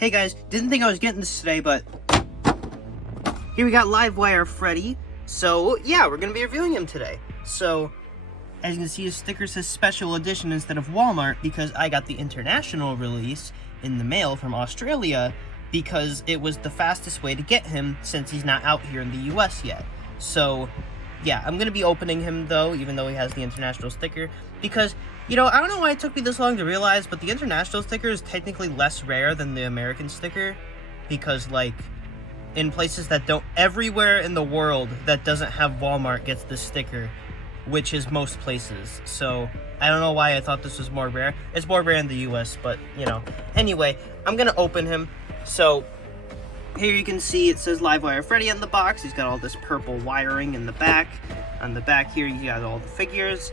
Hey guys, didn't think I was getting this today, but here we got LiveWire Freddy. So yeah, we're gonna be reviewing him today. So as you can see, his sticker says special edition instead of Walmart because I got the international release in the mail from Australia because it was the fastest way to get him since he's not out here in the US yet. So yeah, I'm gonna be opening him though, even though he has the international sticker, because, you know, I don't know why it took me this long to realize, but the international sticker is technically less rare than the American sticker, because, like, in places that don't, everywhere in the world that doesn't have Walmart gets this sticker, which is most places. So I don't know why I thought this was more rare. It's more rare in the US, but, you know. Anyway, I'm gonna open him. So here you can see it says LiveWire Freddy on the box. He's got all this purple wiring in the back. On the back here, you got all the figures.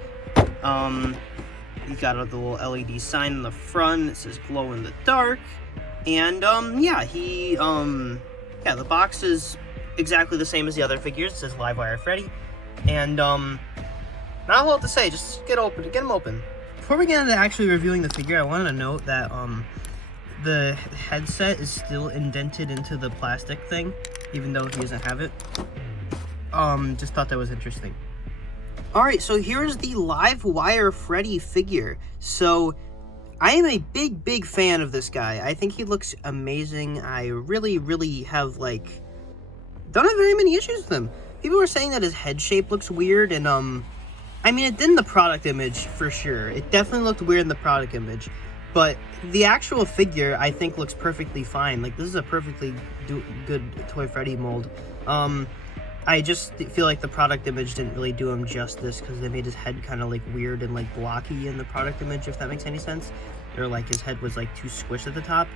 You got the little LED sign in the front. It says glow in the dark. And, yeah, the box is exactly the same as the other figures. It says LiveWire Freddy. And, not a lot to say. Just get him open. Before we get into actually reviewing the figure, I wanted to note that, the headset is still indented into the plastic thing, even though he doesn't have it. Just thought that was interesting. Alright, so here's the LiveWire Freddy figure. So, I am a big fan of this guy. I think he looks amazing. I really have, like, don't have very many issues with him. People were saying that his head shape looks weird, and, I mean, it did in the product image, for sure. It definitely looked weird in the product image. But the actual figure, I think, looks perfectly fine. Like, this is a perfectly good Toy Freddy mold. I just feel like the product image didn't really do him justice because they made his head kind of, like, weird and, like, blocky in the product image, if that makes any sense. Or, like, his head was, like, too squished at the top.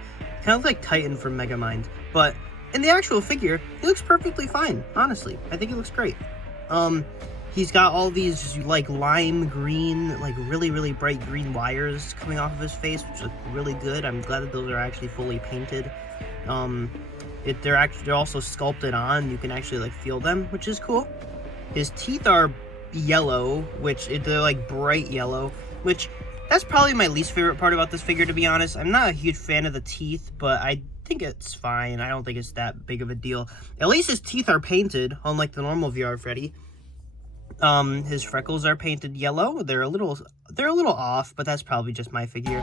Kind of like Titan from Megamind. But in the actual figure, he looks perfectly fine, honestly. I think he looks great. He's got all these, like, lime green, like, really bright green wires coming off of his face, which look really good. I'm glad that those are actually fully painted. They're also sculpted on. You can actually, like, feel them, which is cool. His teeth are yellow, they're, like, bright yellow, which, that's probably my least favorite part about this figure, to be honest. I'm not a huge fan of the teeth, but I think it's fine. I don't think it's that big of a deal. At least his teeth are painted, unlike the normal VR Freddy. His freckles are painted yellow. They're a little off, but that's probably just my figure.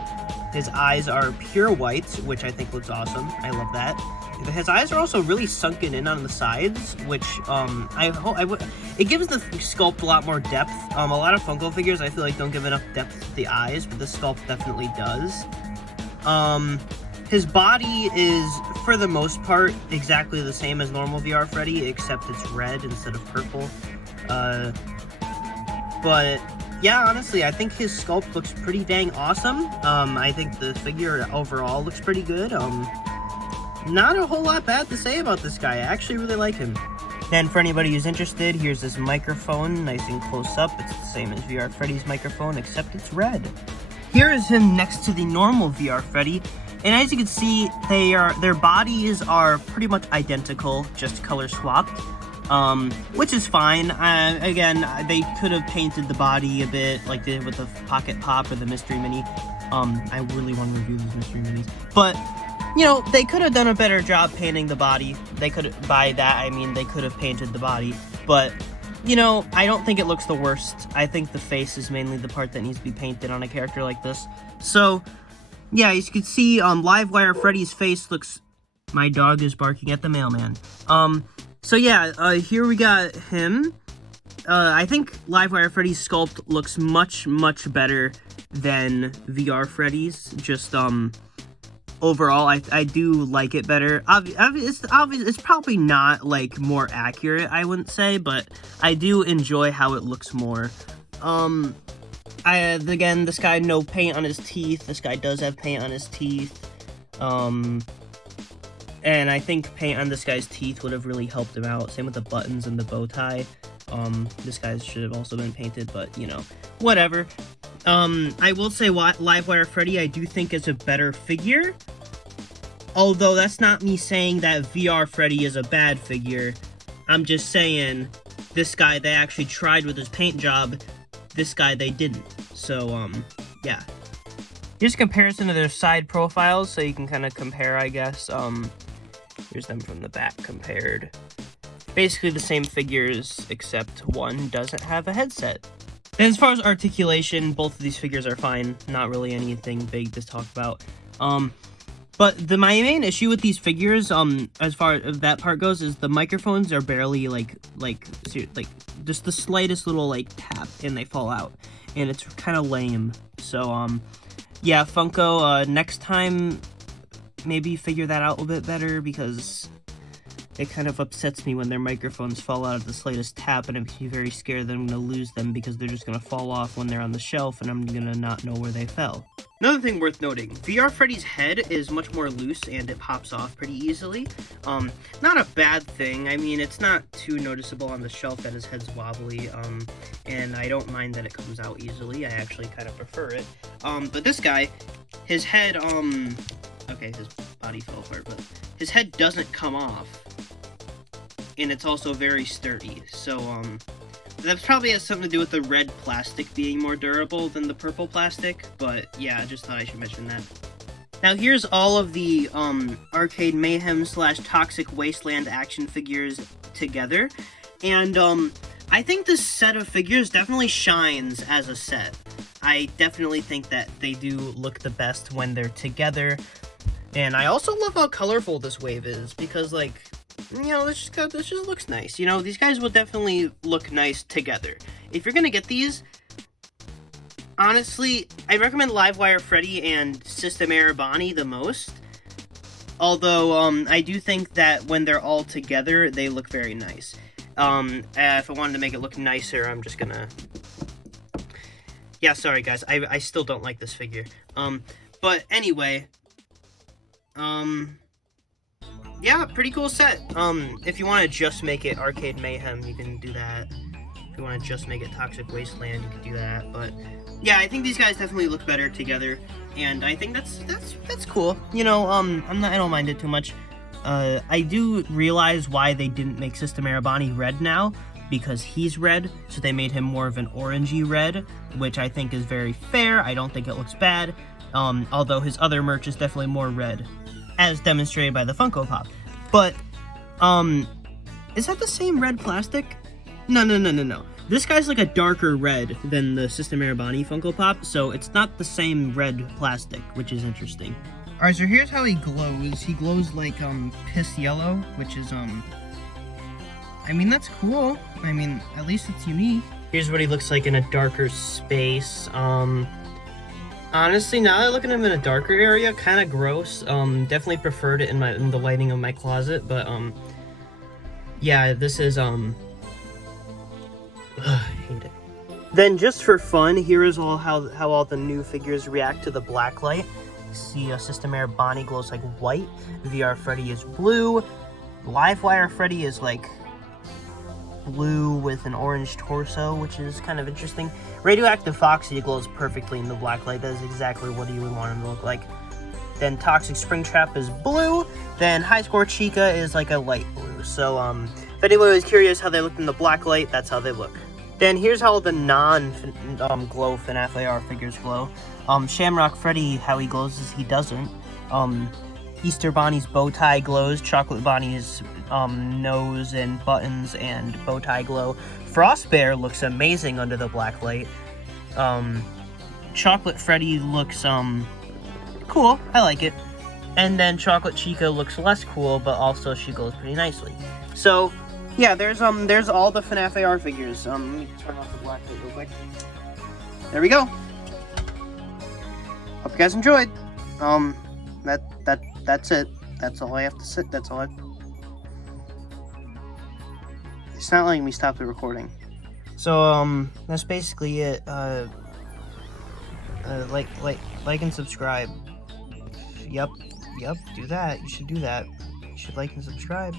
His eyes are pure white, which I think looks awesome. I love that. His eyes are also really sunken in on the sides, which, it gives the sculpt a lot more depth. A lot of Funko figures, I feel like, don't give enough depth to the eyes, but this sculpt definitely does. His body is, for the most part, exactly the same as normal VR Freddy, except it's red instead of purple. But yeah, honestly, I think his sculpt looks pretty dang awesome. I think the figure overall looks pretty good. Not a whole lot bad to say about this guy. I actually really like him. Then for anybody who's interested, here's this microphone, nice and close up. It's the same as VR Freddy's microphone, except it's red. Here is him next to the normal VR Freddy. And as you can see, their bodies are pretty much identical, just color swapped. Which is fine. Again, they could have painted the body a bit, like they did with the Pocket Pop or the Mystery Mini. I really want to review these Mystery Minis. But, you know, they could have done a better job painting the body. They could, by that, I mean they could have painted the body. But, you know, I don't think it looks the worst. I think the face is mainly the part that needs to be painted on a character like this. So, yeah, as you can see, LiveWire Freddy's face looks... My dog is barking at the mailman. So yeah, here we got him. I think LiveWire Freddy's sculpt looks much better than VR Freddy's. Just, overall, I do like it better. It's probably not, like, more accurate, I wouldn't say, but I do enjoy how it looks more. Again, this guy, no paint on his teeth. This guy does have paint on his teeth. And I think paint on this guy's teeth would have really helped him out. Same with the buttons and the bow tie. This guy's should have also been painted, but, you know, whatever. I will say LiveWire Freddy I do think is a better figure. Although that's not me saying that VR Freddy is a bad figure. I'm just saying this guy, they actually tried with his paint job. This guy, they didn't. So, yeah. Here's a comparison of their side profiles, so you can kind of compare, I guess. Here's them from the back compared. Basically the same figures, except one doesn't have a headset. And as far as articulation, both of these figures are fine. Not really anything big to talk about. But my main issue with these figures, as far as that part goes, is the microphones are barely like just the slightest little like tap and they fall out, and it's kind of lame. So yeah, Funko, next time maybe figure that out a little bit better, because it kind of upsets me when their microphones fall out at the slightest tap, and it makes me very scared that I'm going to lose them because they're just going to fall off when they're on the shelf and I'm going to not know where they fell. Another thing worth noting, VR Freddy's head is much more loose and it pops off pretty easily. Not a bad thing. I mean, it's not too noticeable on the shelf that his head's wobbly, and I don't mind that it comes out easily. I actually kind of prefer it. But this guy, his head, okay, his body fell apart, but his head doesn't come off. And it's also very sturdy, so that probably has something to do with the red plastic being more durable than the purple plastic, but yeah, I just thought I should mention that. Now here's all of the Arcade Mayhem / Toxic Wasteland action figures together, and I think this set of figures definitely shines as a set. I definitely think that they do look the best when they're together, and I also love how colorful this wave is, because like, you know, this just looks nice. You know, these guys will definitely look nice together. If you're gonna get these, honestly, I recommend LiveWire Freddy and System Error Bonnie the most. Although, I do think that when they're all together, they look very nice. If I wanted to make it look nicer, I'm just gonna... Yeah, sorry guys, I still don't like this figure. But anyway, yeah, pretty cool set. If you want to just make it Arcade Mayhem, you can do that. If you want to just make it Toxic Wasteland, you can do that. But yeah, I think these guys definitely look better together, and I think that's cool. You know, I don't mind it too much. I do realize why they didn't make System Error Bonnie red now, because he's red, so they made him more of an orangey red, which I think is very fair. I don't think it looks bad. Although his other merch is definitely more red, as demonstrated by the Funko Pop. But, is that the same red plastic? No. This guy's like a darker red than the System Error Bonnie Funko Pop, so it's not the same red plastic, which is interesting. Alright, so here's how he glows. He glows like, piss yellow, which is, I mean, that's cool. I mean, at least it's unique. Here's what he looks like in a darker space. Honestly, now that I look at him in a darker area, kind of gross. Definitely preferred it in the lighting of my closet, but yeah, this is I hate it. Then, just for fun, here is how all the new figures react to the black light. See, System Error Bonnie glows like white. VR Freddy is blue. LiveWire Freddy is like blue with an orange torso, which is kind of interesting. Radioactive Foxy glows perfectly in the black light. That is exactly what you would want him to look like. Then Toxic Springtrap is blue. Then High Score Chica is like a light blue. So, if anyone was curious how they looked in the black light, that's how they look. Then here's how the non-glow FNAF AR figures glow. Shamrock Freddy, how he glows is he doesn't. Easter Bonnie's bow tie glows. Chocolate Bonnie's nose and buttons and bow tie glow. Frost Bear looks amazing under the black light. Chocolate Freddy looks cool. I like it. And then Chocolate Chica looks less cool, but also she glows pretty nicely. So yeah, there's all the FNAF AR figures. Let me turn off the black light real quick. There we go. Hope you guys enjoyed. That's it. That's all I have to say. That's all It's not letting me stop the recording. So, that's basically it. Like and subscribe. Yep, do that. You should do that. You should like and subscribe.